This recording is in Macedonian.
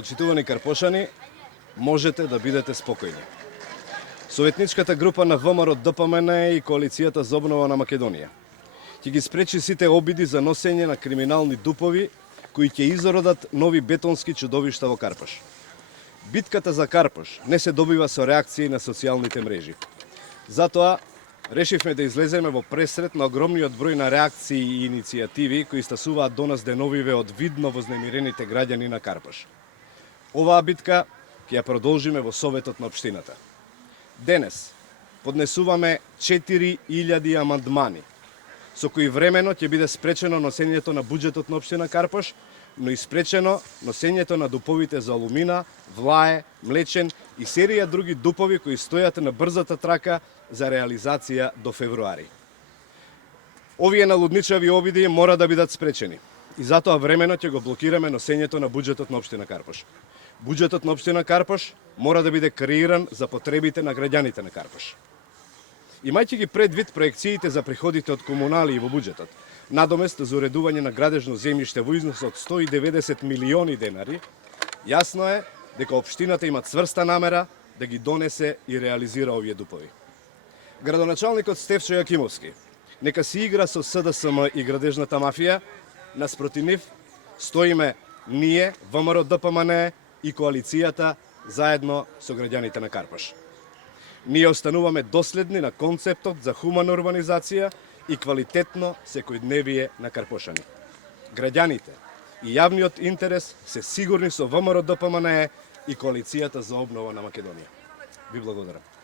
Почитувани карпошани, можете да бидете спокојни. Советничката група на ВМРО ДПМН и Коалицијата за обнова на Македонија ќе ги спречи сите обиди за носење на криминални дупови кои ќе изродат нови бетонски чудовишта во Карпош. Битката за Карпош не се добива со реакции на социјалните мрежи. Затоа решивме да излеземе во пресрет на огромниот број на реакции и иницијативи кои стасуваат до нас деновиве од видно вознемирените граѓани на Карпош. Оваа битка ќе ја продолжиме во Советот на општината. Денес поднесуваме 4000 амандмани, со кои времено ќе биде спречено носењето на буџетот на општина Карпош, но и спречено носењето на дуповите за алумина, влае, млечен и серија други дупови кои стојат на брзата трака за реализација до февруари. Овие налудничави обиди мора да бидат спречени и затоа времено ќе го блокираме носењето на буџетот на општина Карпош. Буџетот на општина Карпош мора да биде креиран за потребите на граѓаните на Карпош. Имајќи ги предвид проекциите за приходите од комунали во буџетот, надомест за уредување на градежно земјиште во износ од 190 милиони денари, јасно е дека општината има цврста намера да ги донесе и реализира овие дупови. Градоначалникот Стефчо Јакимовски нека си игра со СДСМ и градежната мафија, наспроти нив стоиме ние, ВМРО ДПМН и коалицијата заедно со граѓаните на Карпош. Ние остануваме доследни на концептот за хумана урбанизација и квалитетно секојдневие на карпошани. Граѓаните и јавниот интерес се сигурни со ВМРО ДПМН и Коалицијата за обнова на Македонија. Ви благодарам.